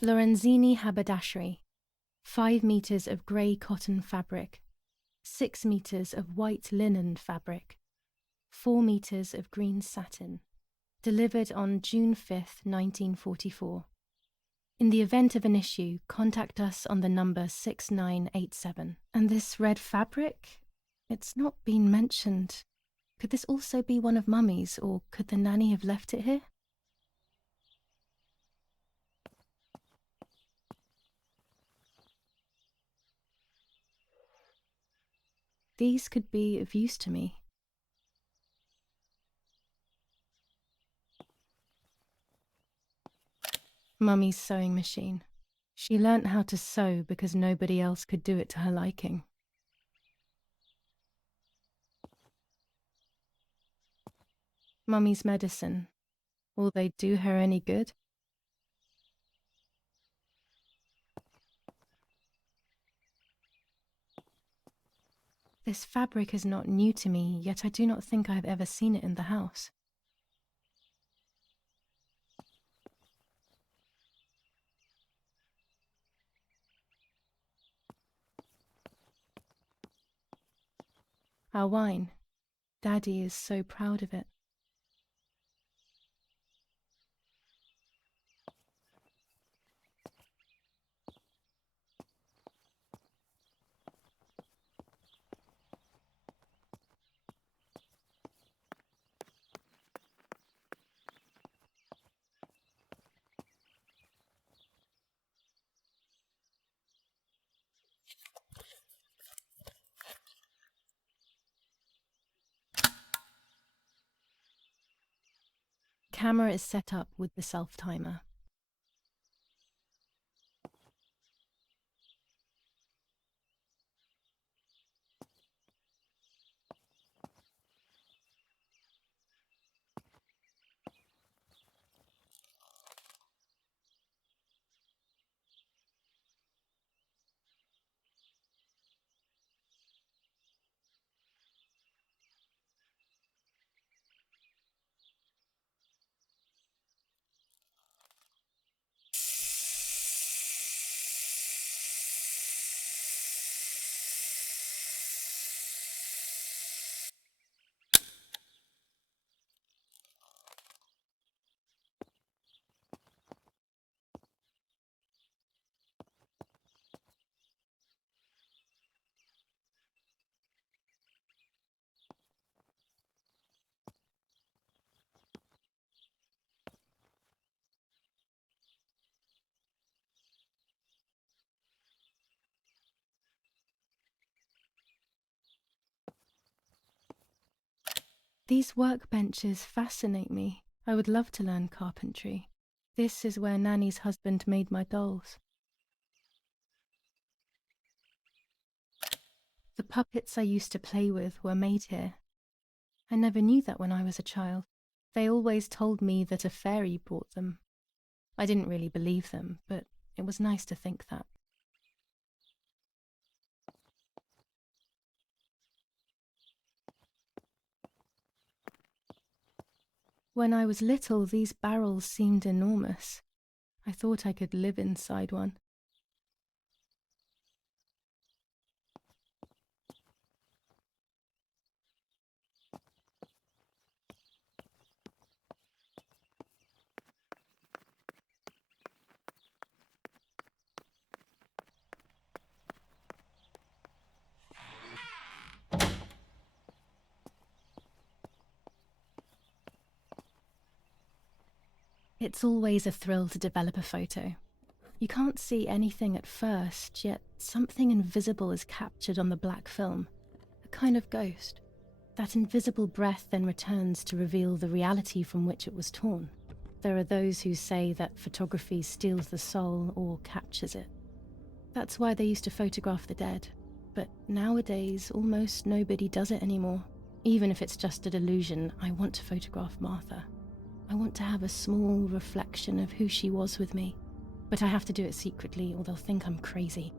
Lorenzini haberdashery, 5 meters of grey cotton fabric, 6 meters of white linen fabric, 4 meters of green satin. Delivered on June 5th, 1944. In the event of an issue, contact us on the number 6987. And this red fabric? It's not been mentioned. Could this also be one of Mummy's, or could the nanny have left it here? These could be of use to me. Mummy's sewing machine. She learnt how to sew because nobody else could do it to her liking. Mummy's medicine. Will they do her any good? This fabric is not new to me, yet I do not think I have ever seen it in the house. Our wine. Daddy is so proud of it. Camera is set up with the self-timer. These workbenches fascinate me. I would love to learn carpentry. This is where Nanny's husband made my dolls. The puppets I used to play with were made here. I never knew that when I was a child. They always told me that a fairy brought them. I didn't really believe them, but it was nice to think that. When I was little, these barrels seemed enormous. I thought I could live inside one. It's always a thrill to develop a photo. You can't see anything at first, yet something invisible is captured on the black film, a kind of ghost. That invisible breath then returns to reveal the reality from which it was torn. There are those who say that photography steals the soul or captures it. That's why they used to photograph the dead, but nowadays almost nobody does it anymore. Even if it's just a delusion, I want to photograph Martha. I want to have a small reflection of who she was with me, but I have to do it secretly or they'll think I'm crazy.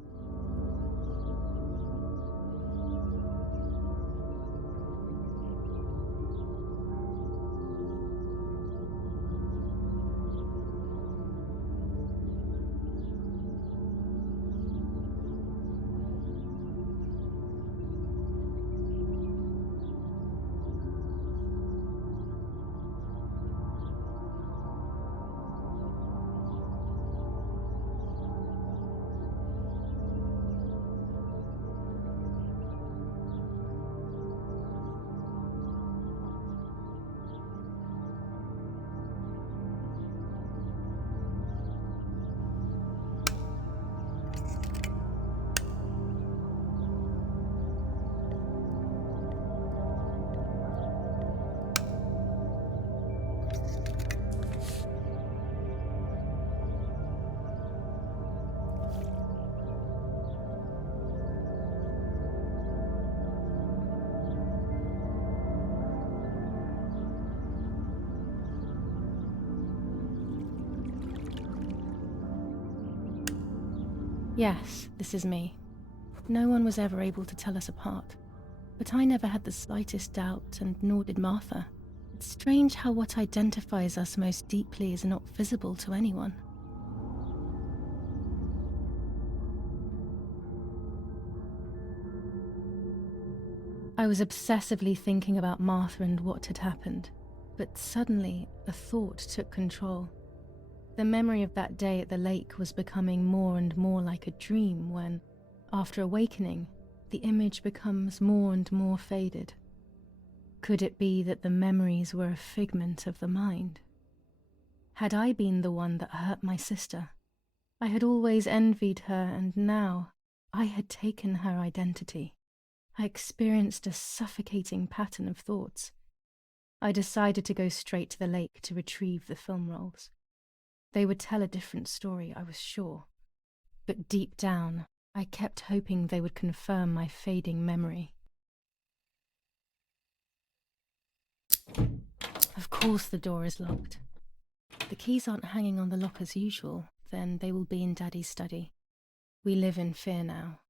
Yes, this is me. No one was ever able to tell us apart. But I never had the slightest doubt, and nor did Martha. It's strange how what identifies us most deeply is not visible to anyone. I was obsessively thinking about Martha and what had happened, but suddenly a thought took control. The memory of that day at the lake was becoming more and more like a dream when, after awakening, the image becomes more and more faded. Could it be that the memories were a figment of the mind? Had I been the one that hurt my sister? I had always envied her, and now I had taken her identity. I experienced a suffocating pattern of thoughts. I decided to go straight to the lake to retrieve the film rolls. They would tell a different story, I was sure. But deep down, I kept hoping they would confirm my fading memory. Of course the door is locked. The keys aren't hanging on the lock as usual, then they will be in Daddy's study. We live in fear now.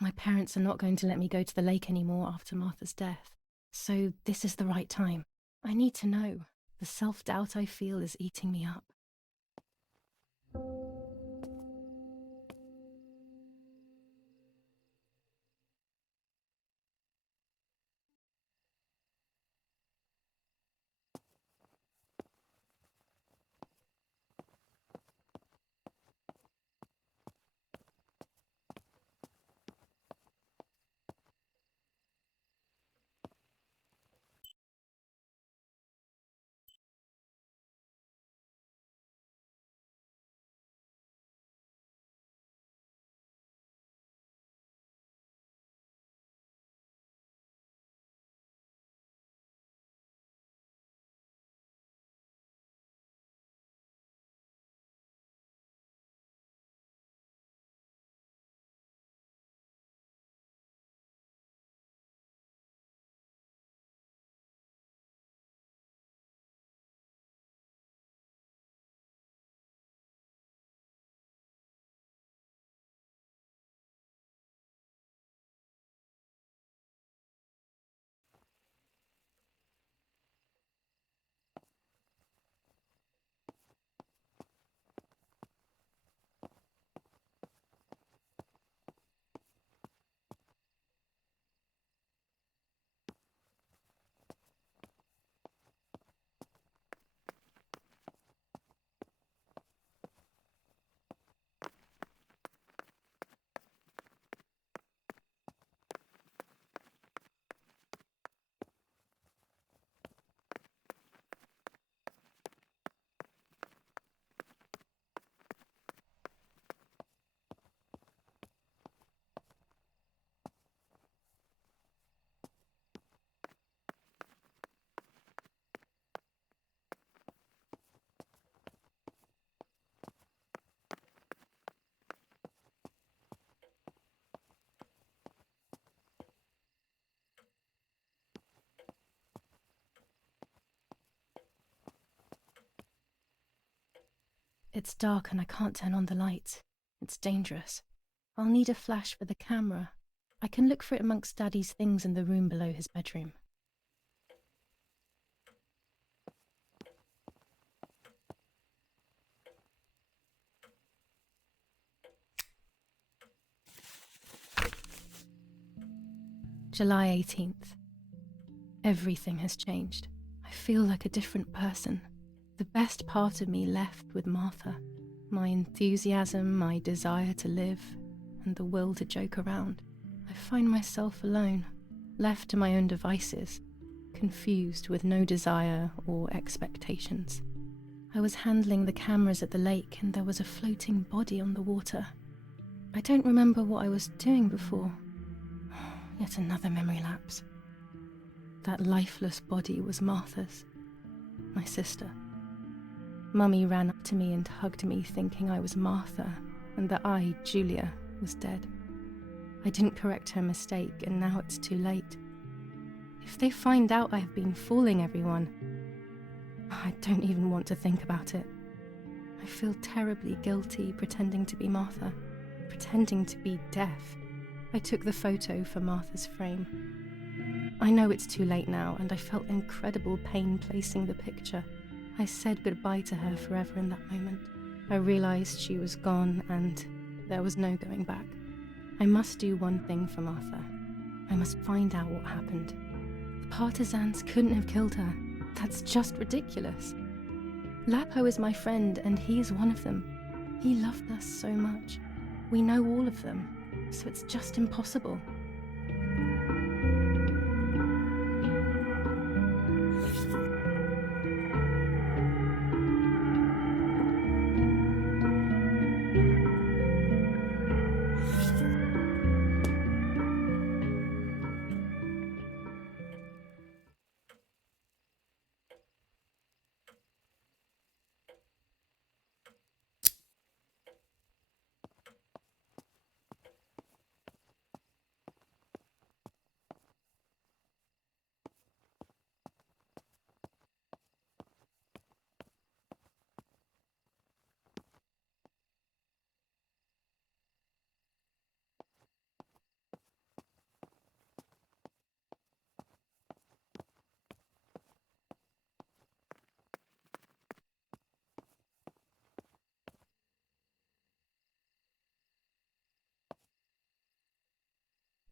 My parents are not going to let me go to the lake anymore after Martha's death, so this is the right time. I need to know. The self-doubt I feel is eating me up. It's dark and I can't turn on the lights. It's dangerous. I'll need a flash for the camera. I can look for it amongst Daddy's things in the room below his bedroom. July 18th. Everything has changed. I feel like a different person. The best part of me left with Martha. My enthusiasm, my desire to live, and the will to joke around. I find myself alone, left to my own devices, confused with no desire or expectations. I was handling the cameras at the lake and there was a floating body on the water. I don't remember what I was doing before. Yet another memory lapse. That lifeless body was Martha's, my sister. Mummy ran up to me and hugged me, thinking I was Martha and that I, Julia, was dead. I didn't correct her mistake and now it's too late. If they find out I have been fooling everyone, I don't even want to think about it. I feel terribly guilty pretending to be Martha, pretending to be deaf. I took the photo for Martha's frame. I know it's too late now, and I felt incredible pain placing the picture. I said goodbye to her forever in that moment. I realized she was gone, and there was no going back. I must do one thing for Martha. I must find out what happened. The partisans couldn't have killed her. That's just ridiculous. Lapo is my friend, and he's one of them. He loved us so much. We know all of them, so it's just impossible.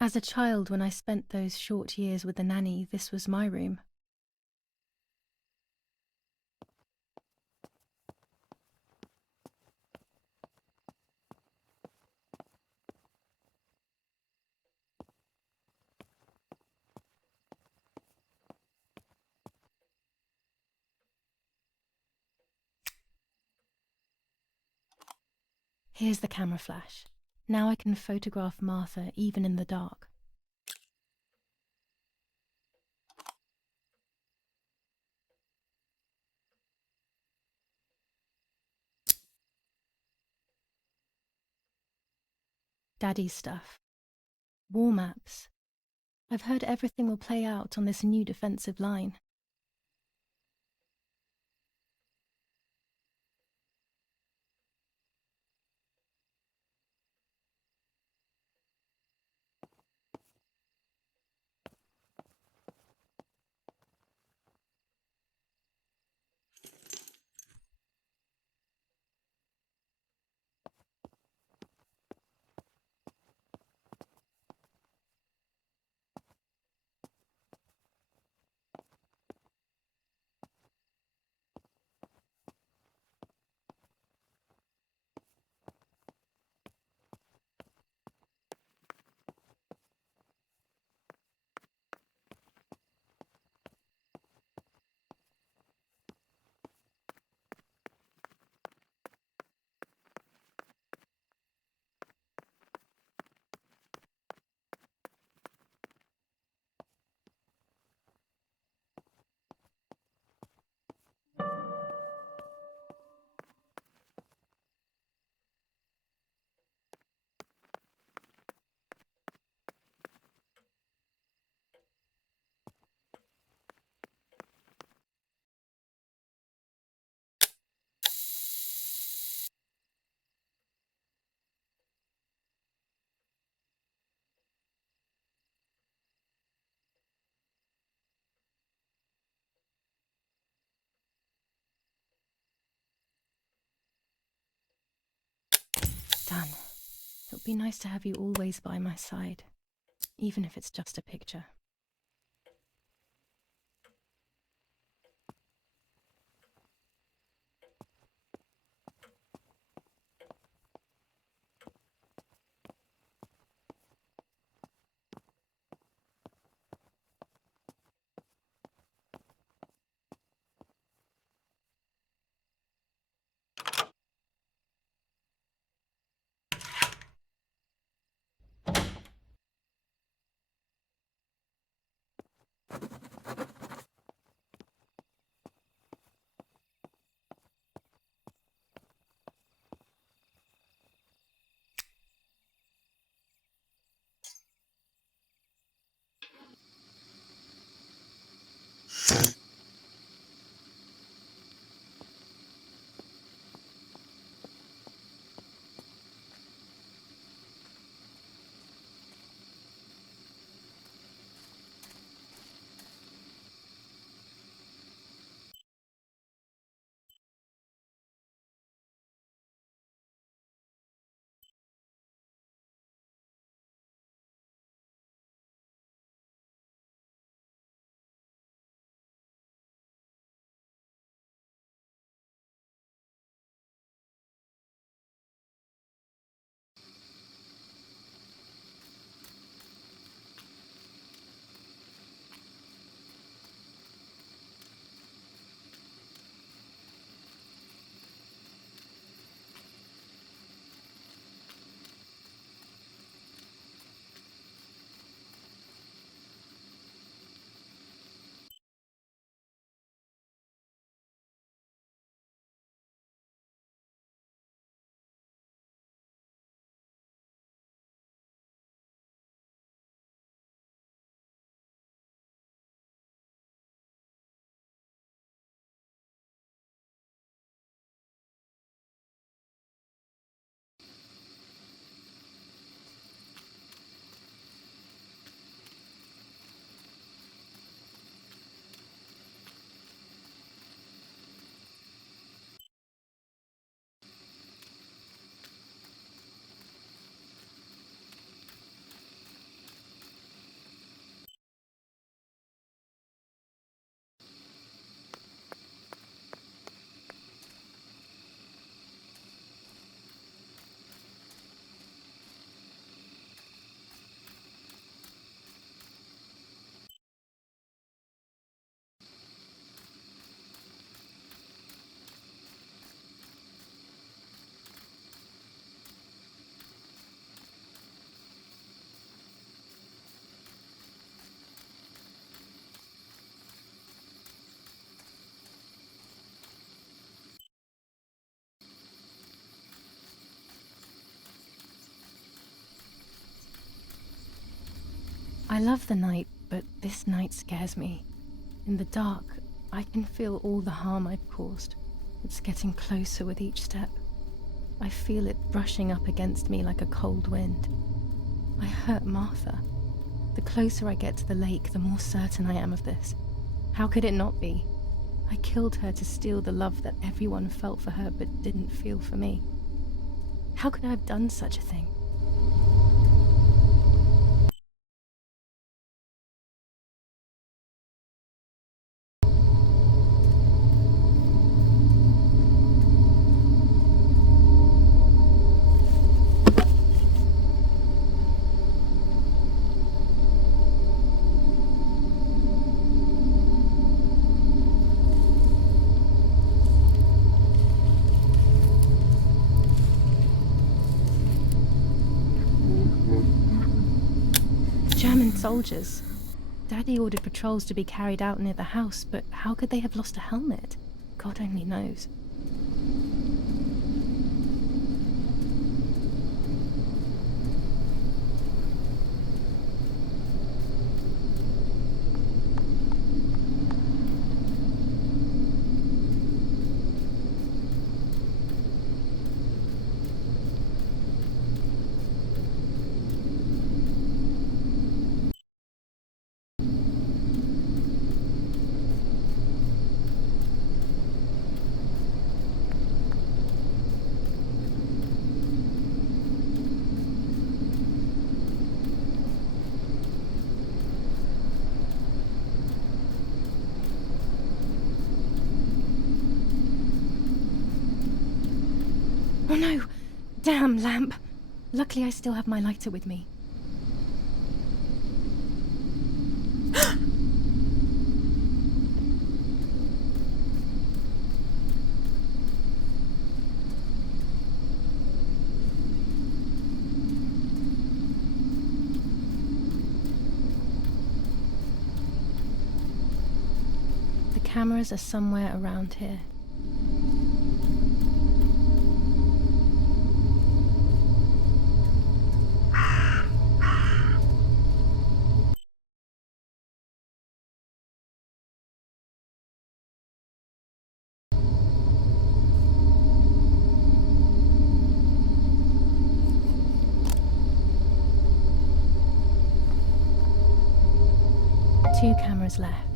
As a child, when I spent those short years with the nanny, this was my room. Here's the camera flash. Now I can photograph Martha even in the dark. Daddy's stuff. War maps. I've heard everything will play out on this new defensive line. Done. It would be nice to have you always by my side, even if it's just a picture. I love the night, but this night scares me. In the dark, I can feel all the harm I've caused. It's getting closer with each step. I feel it brushing up against me like a cold wind. I hurt Martha. The closer I get to the lake, the more certain I am of this. How could it not be? I killed her to steal the love that everyone felt for her but didn't feel for me. How could I have done such a thing? German soldiers. Daddy ordered patrols to be carried out near the house, but how could they have lost a helmet? God only knows. Oh no! Damn lamp! Luckily I still have my lighter with me. The cameras are somewhere around here. Two cameras left.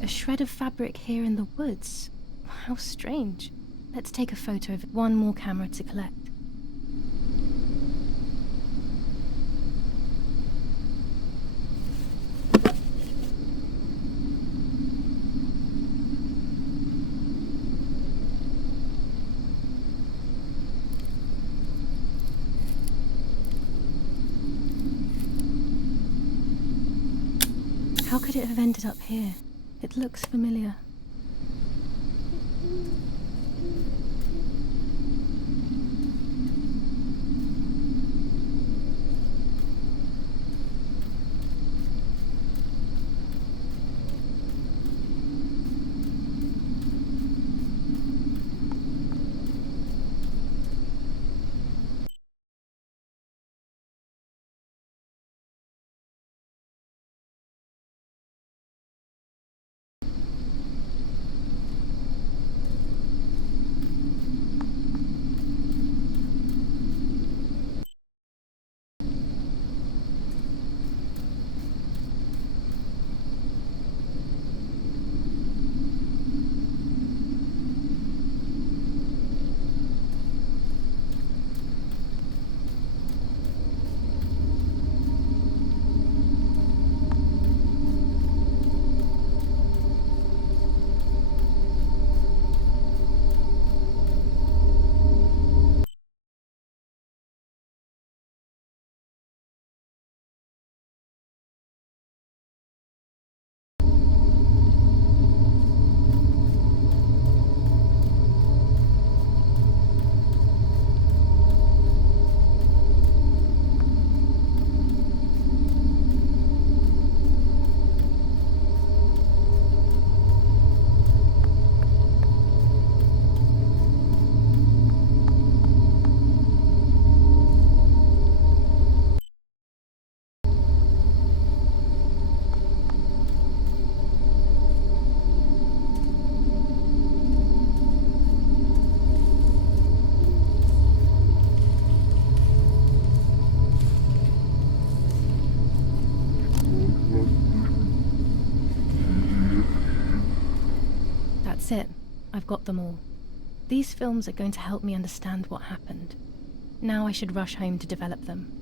A shred of fabric here in the woods. How strange. Let's take a photo of it. One more camera to collect. How could it have ended up here? It looks familiar. That's it. I've got them all. These films are going to help me understand what happened. Now I should rush home to develop them.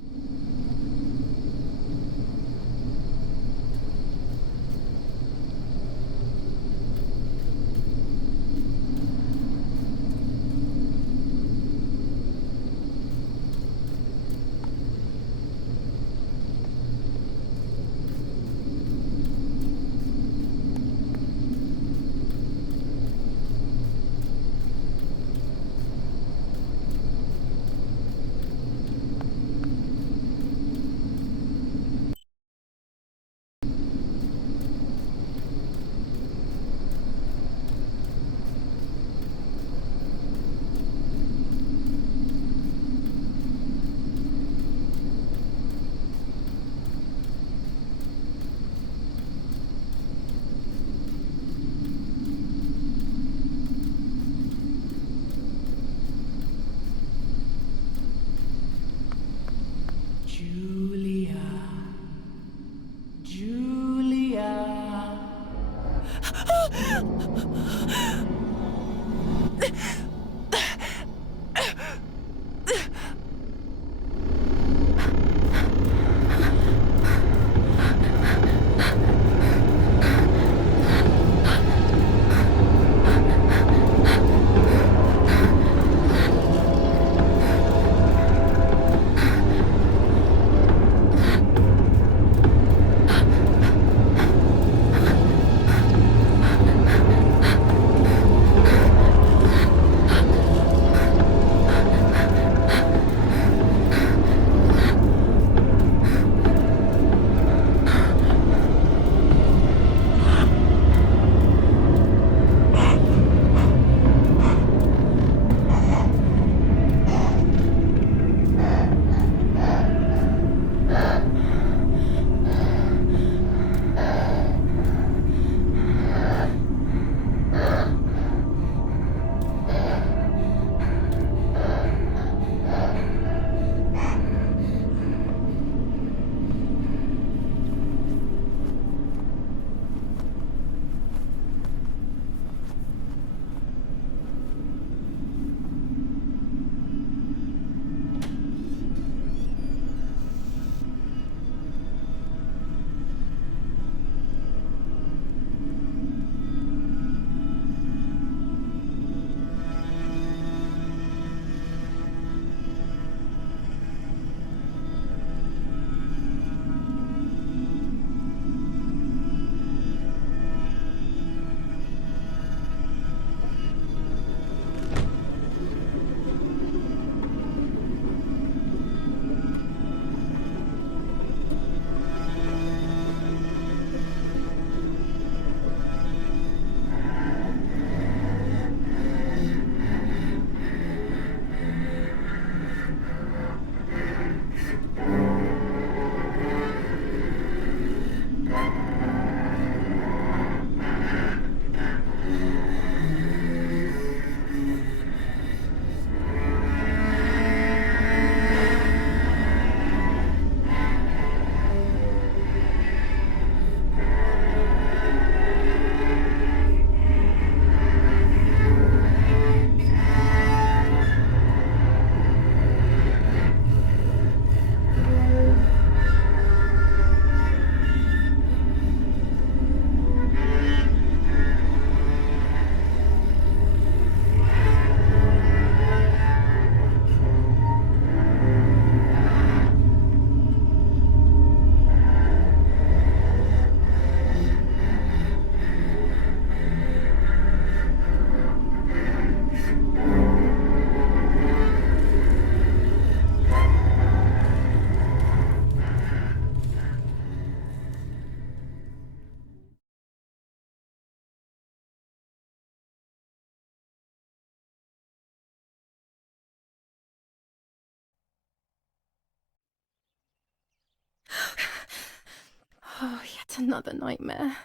Oh, yet another nightmare.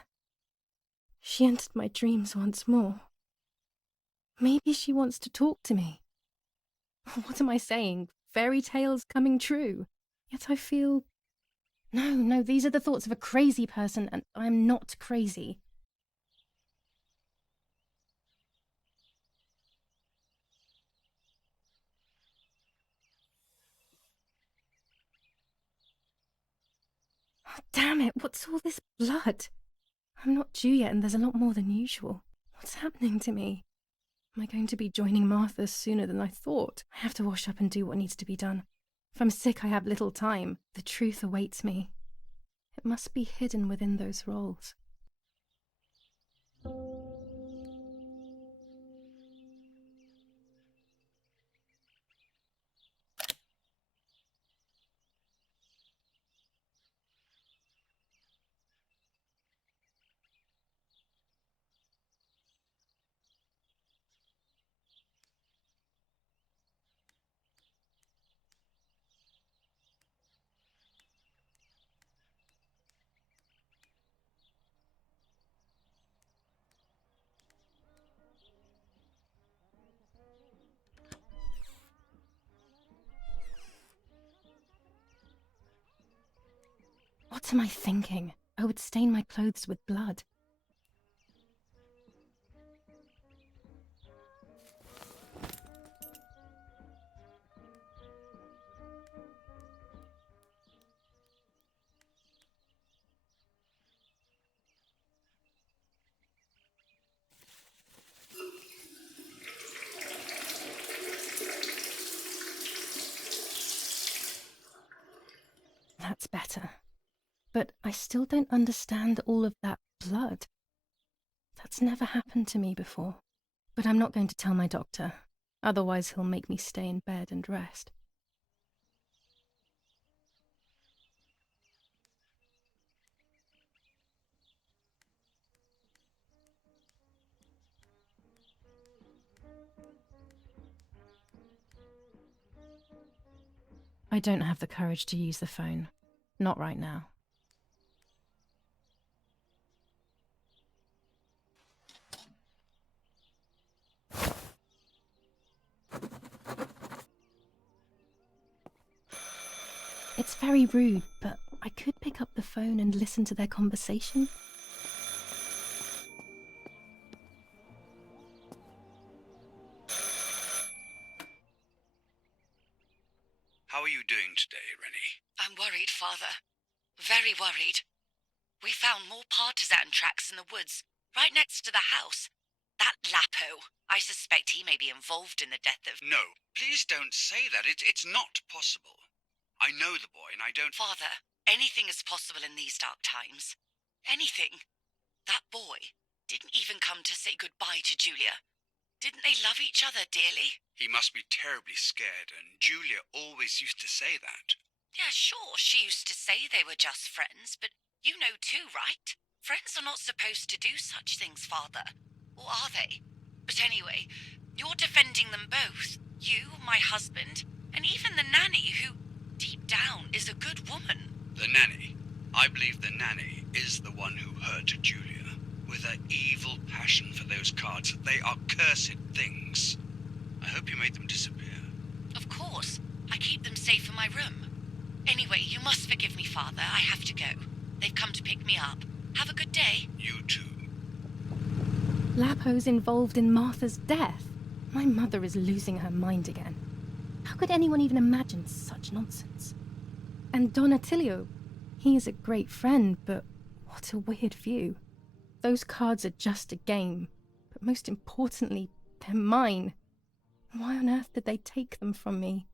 She entered my dreams once more. Maybe she wants to talk to me. What am I saying? Fairy tales coming true. Yet I feel... No, these are the thoughts of a crazy person, and I'm not crazy. Oh, damn it, what's all this blood? I'm not due yet and there's a lot more than usual. What's happening to me? Am I going to be joining Martha sooner than I thought? I have to wash up and do what needs to be done. If I'm sick, I have little time. The truth awaits me. It must be hidden within those rolls. What am I thinking? I would stain my clothes with blood. That's better. But I still don't understand all of that blood. That's never happened to me before. But I'm not going to tell my doctor. Otherwise he'll make me stay in bed and rest. I don't have the courage to use the phone. Not right now. It's very rude, but I could pick up the phone and listen to their conversation. How are you doing today, Rennie? I'm worried, Father. Very worried. We found more partisan tracks in the woods, right next to the house. That Lapo, I suspect he may be involved in the death of... No, please don't say that. It's not possible. I know the boy and I don't... Father, anything is possible in these dark times. Anything. That boy didn't even come to say goodbye to Julia. Didn't they love each other dearly? He must be terribly scared, and Julia always used to say that. Yeah, sure, she used to say they were just friends, but you know too, right? Friends are not supposed to do such things, Father. Or are they? But anyway, you're defending them both. You, my husband, and even the nanny who, deep down, is a good woman. The nanny? I believe the nanny is the one who hurt Julia. With her evil passion for those cards, they are cursed things. I hope you made them disappear. Of course. I keep them safe in my room. Anyway, you must forgive me, Father. I have to go. They've come to pick me up. Have a good day. You too. Lapo's involved in Martha's death. My mother is losing her mind again. How could anyone even imagine such nonsense? And Don Attilio, he is a great friend, but what a weird view. Those cards are just a game, but most importantly, they're mine. Why on earth did they take them from me?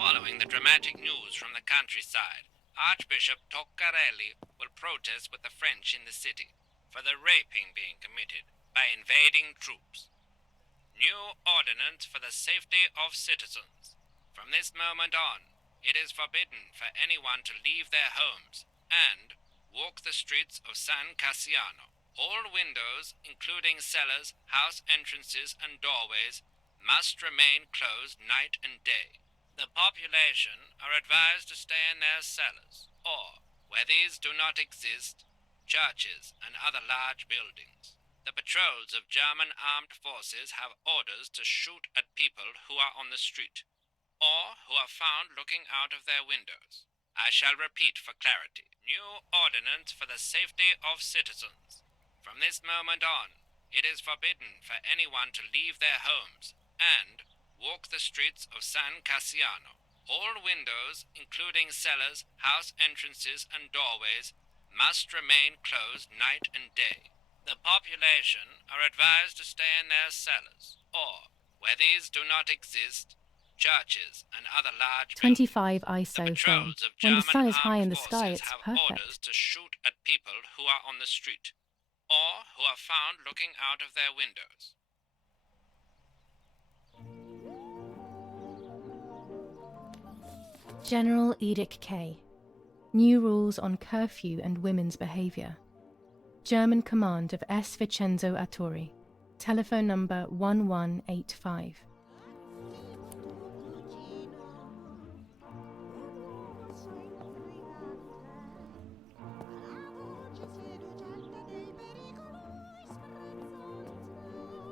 Following the dramatic news from the countryside, Archbishop Toccarelli will protest with the French in the city for the raping being committed by invading troops. New ordinance for the safety of citizens. From this moment on, it is forbidden for anyone to leave their homes and walk the streets of San Cassiano. All windows, including cellars, house entrances, and doorways, must remain closed night and day. The population are advised to stay in their cellars, or, where these do not exist, churches and other large buildings. The patrols of German armed forces have orders to shoot at people who are on the street, or who are found looking out of their windows. I shall repeat for clarity. New ordinance for the safety of citizens. From this moment on, it is forbidden for anyone to leave their homes and walk the streets of San Cassiano. All windows, including cellars, house entrances, and doorways, must remain closed night and day. The population are advised to stay in their cellars, or, where these do not exist, churches and other large 25 buildings. ISO The film. patrols of When the German sun is high armed in the sky, forces it's have perfect. orders to shoot at people who are on the street, or who are found looking out of their windows. General Edict K. New rules on curfew and women's behaviour. German command of S. Vincenzo Arturi. Telephone number 1185.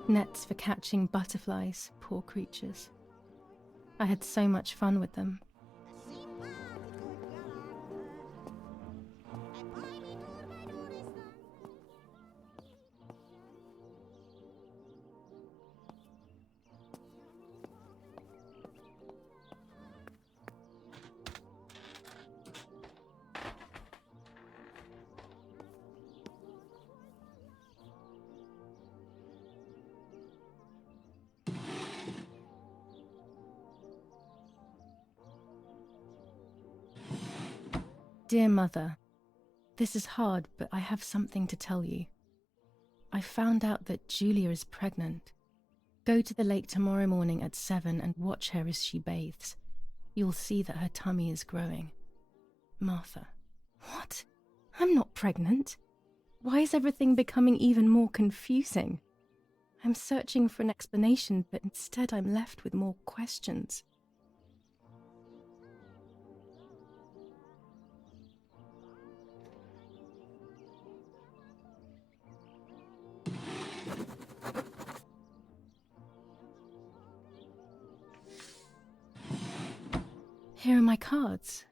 Nets for catching butterflies, poor creatures. I had so much fun with them. Dear Mother, this is hard, but I have something to tell you. I found out that Julia is pregnant. Go to the lake tomorrow morning at 7 and watch her as she bathes. You'll see that her tummy is growing. Martha. What? I'm not pregnant. Why is everything becoming even more confusing? I'm searching for an explanation, but instead I'm left with more questions. Here are my cards.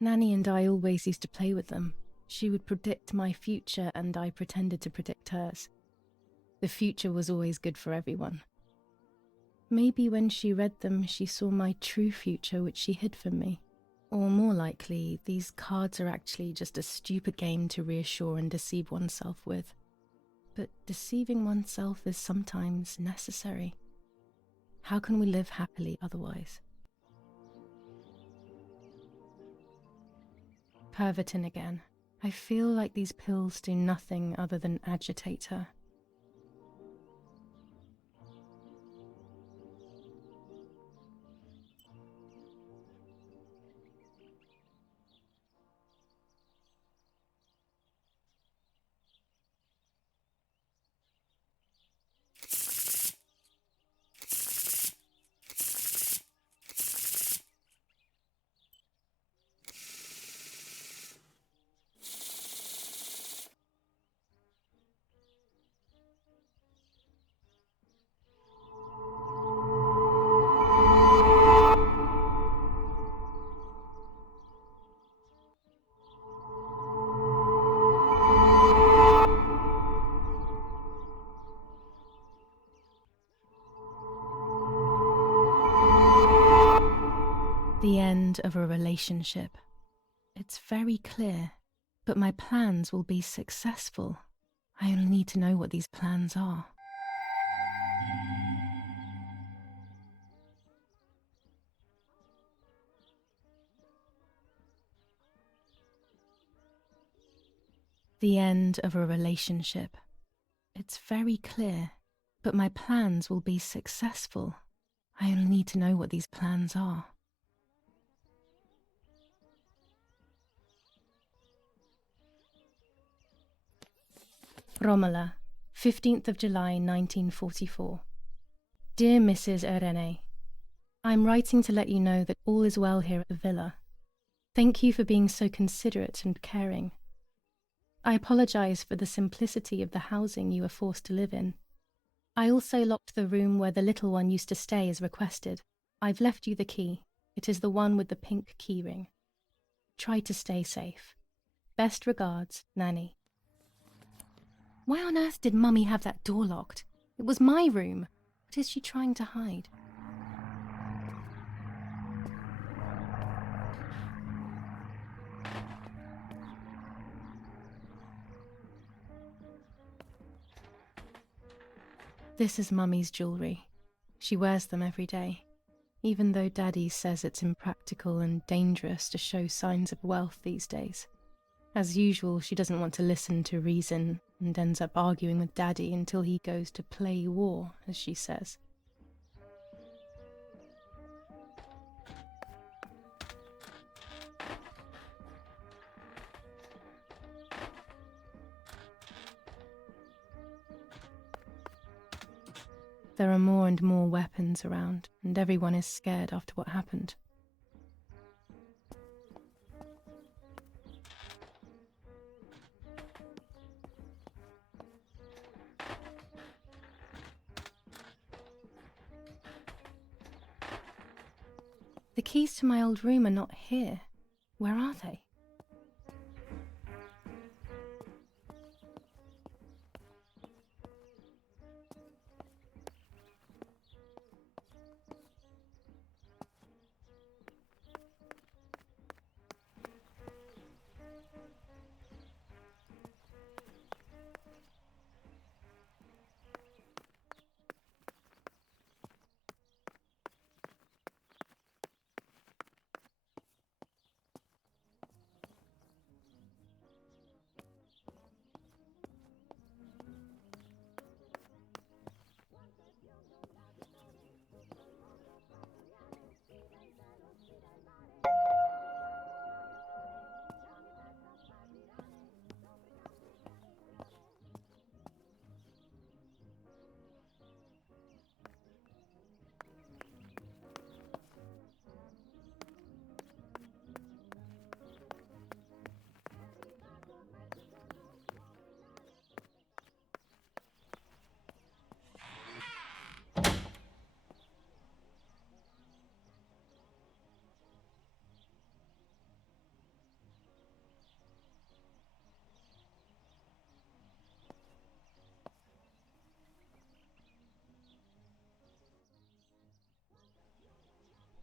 Nanny and I always used to play with them. She would predict my future and I pretended to predict hers. The future was always good for everyone. Maybe when she read them, she saw my true future which she hid from me. Or more likely, these cards are actually just a stupid game to reassure and deceive oneself with. But deceiving oneself is sometimes necessary. How can we live happily otherwise? Pervitin again. I feel like these pills do nothing other than agitate her. The end of a relationship. It's very clear, but my plans will be successful. I only need to know what these plans are. The end of a relationship. It's very clear, but my plans will be successful. I only need to know what these plans are. Romola, 15th of July 1944. Dear Mrs. Irene, I am writing to let you know that all is well here at the villa. Thank you for being so considerate and caring. I apologise for the simplicity of the housing you were forced to live in. I also locked the room where the little one used to stay as requested. I've left you the key. It is the one with the pink keyring. Try to stay safe. Best regards, Nanny. Why on earth did Mummy have that door locked? It was my room. What is she trying to hide? This is Mummy's jewellery. She wears them every day, even though Daddy says it's impractical and dangerous to show signs of wealth these days. As usual, she doesn't want to listen to reason and ends up arguing with Daddy until he goes to play war, as she says. There are more and more weapons around, and everyone is scared after what happened. The keys to my old room are not here. Where are they?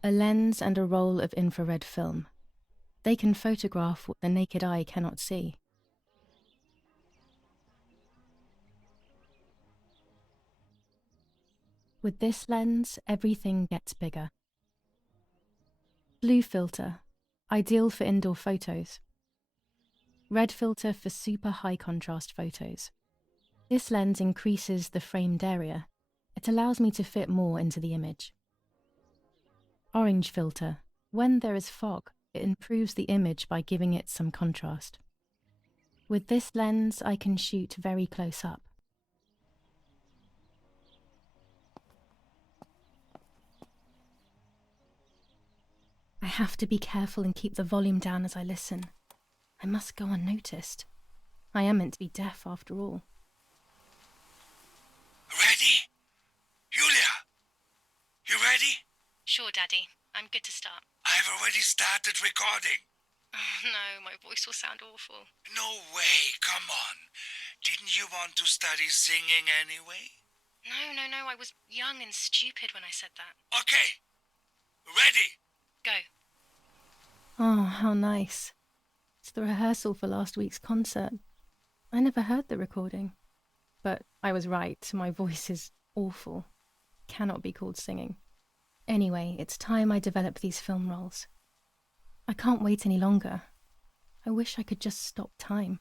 A lens and a roll of infrared film. They can photograph what the naked eye cannot see. With this lens, everything gets bigger. Blue filter, ideal for indoor photos. Red filter for super high contrast photos. This lens increases the framed area. It allows me to fit more into the image. Orange filter. When there is fog, it improves the image by giving it some contrast. With this lens, I can shoot very close up. I have to be careful and keep the volume down as I listen. I must go unnoticed. I am meant to be deaf after all. Ready? Julia? You ready? Sure, Daddy. I'm good to start. I've already started recording. Oh, no, my voice will sound awful. No way, come on. Didn't you want to study singing anyway? No, I was young and stupid when I said that. Okay. Ready? Go. Oh, how nice. It's the rehearsal for last week's concert. I never heard the recording. But I was right, my voice is awful. Cannot be called singing. Anyway, it's time I develop these film roles. I can't wait any longer. I wish I could just stop time.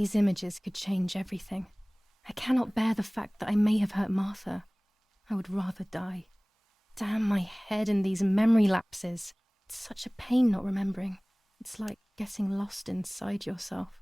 These images could change everything. I cannot bear the fact that I may have hurt Martha. I would rather die. Damn my head and these memory lapses. It's such a pain not remembering. It's like getting lost inside yourself.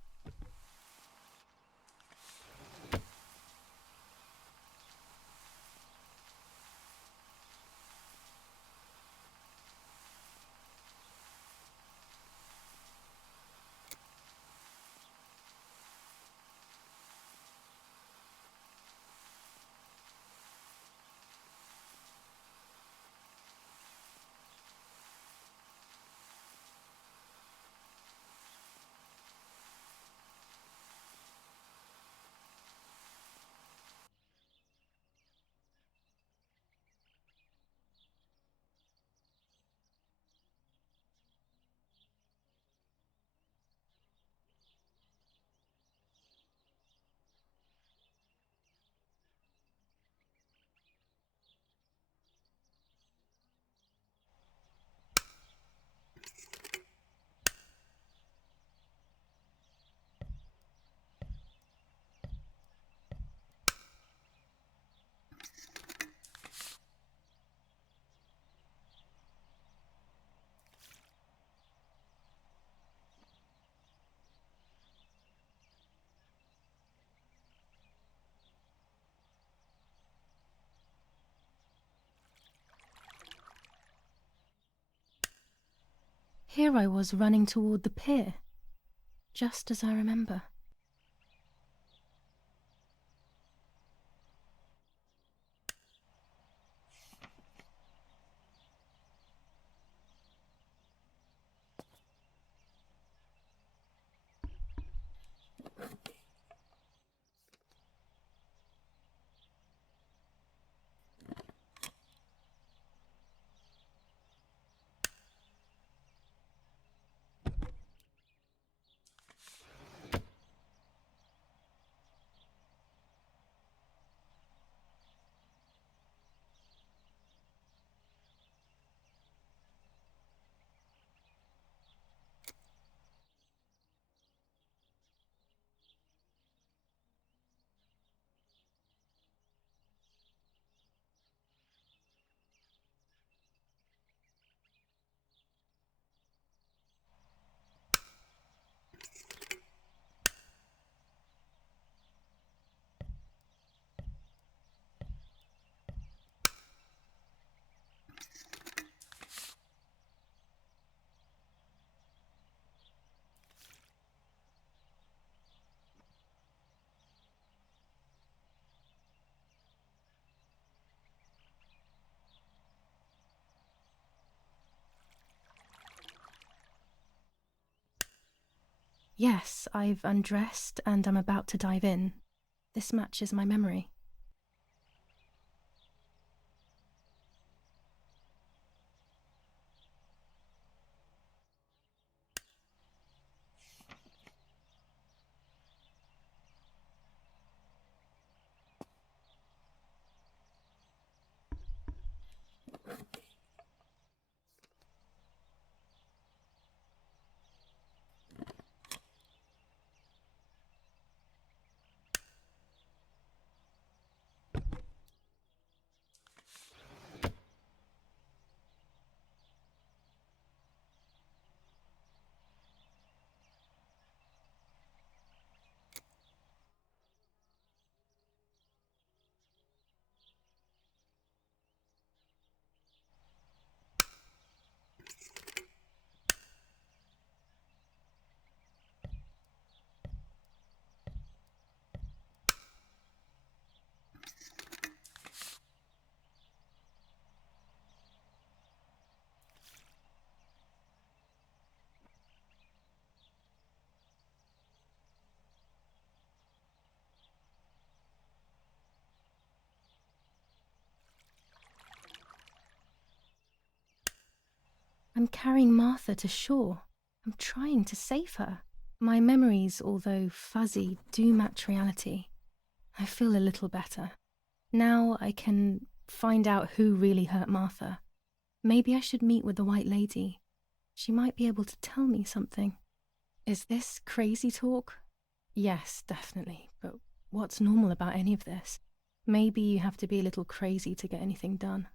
Here I was running toward the pier, just as I remember. Yes, I've undressed and I'm about to dive in. This matches my memory. I'm carrying Martha to shore. I'm trying to save her. My memories, although fuzzy, do match reality. I feel a little better. Now I can find out who really hurt Martha. Maybe I should meet with the White Lady. She might be able to tell me something. Is this crazy talk? Yes, definitely. But what's normal about any of this? Maybe you have to be a little crazy to get anything done.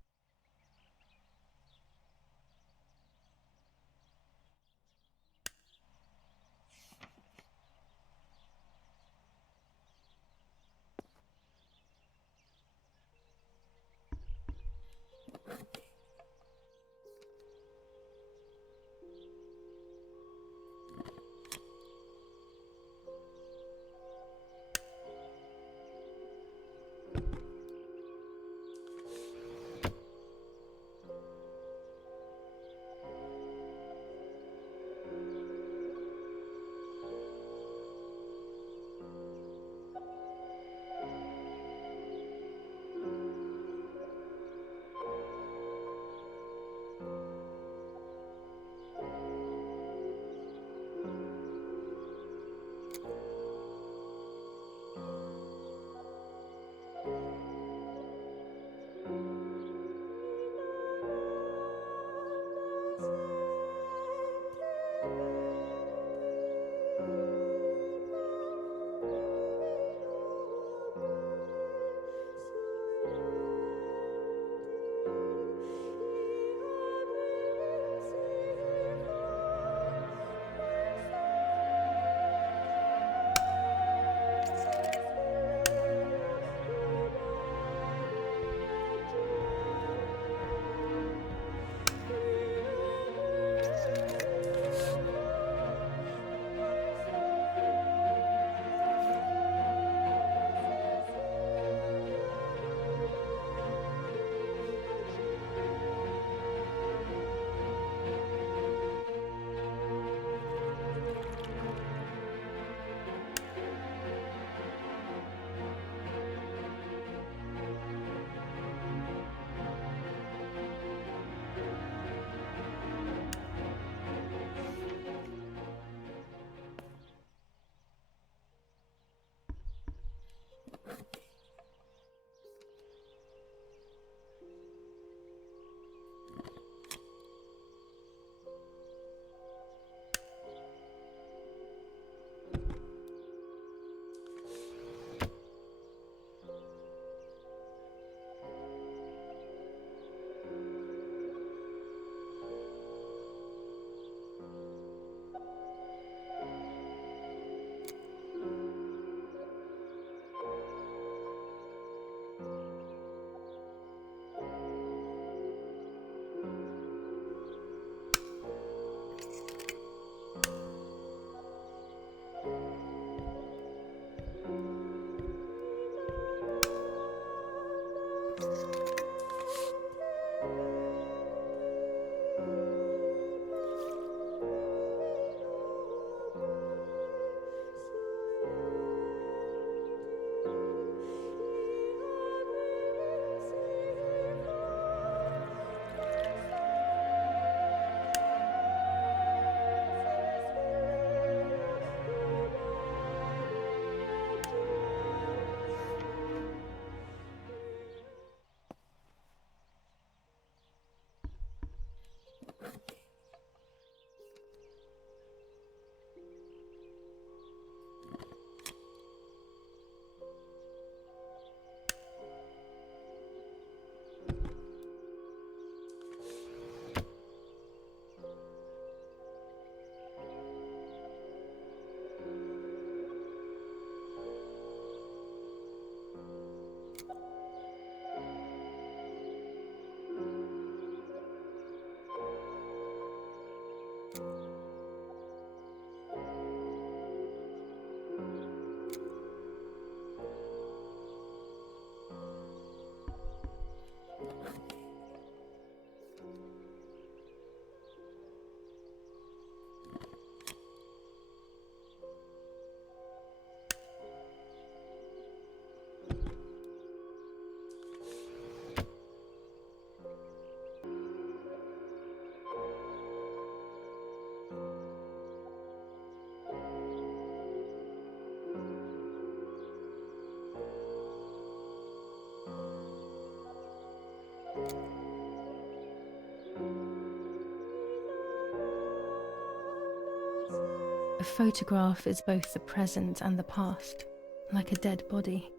A photograph is both the present and the past, like a dead body.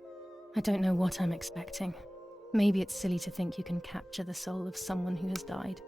I don't know what I'm expecting. Maybe it's silly to think you can capture the soul of someone who has died.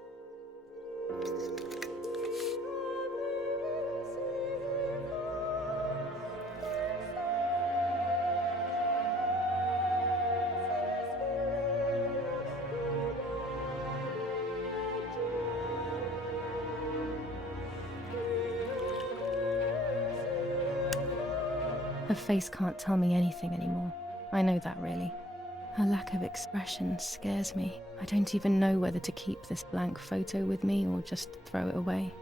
Her face can't tell me anything anymore. I know that, really. Her lack of expression scares me. I don't even know whether to keep this blank photo with me or just throw it away.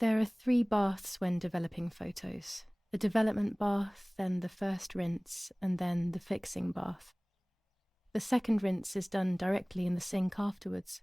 There are 3 baths when developing photos. The development bath, then the first rinse, and then the fixing bath. The second rinse is done directly in the sink afterwards.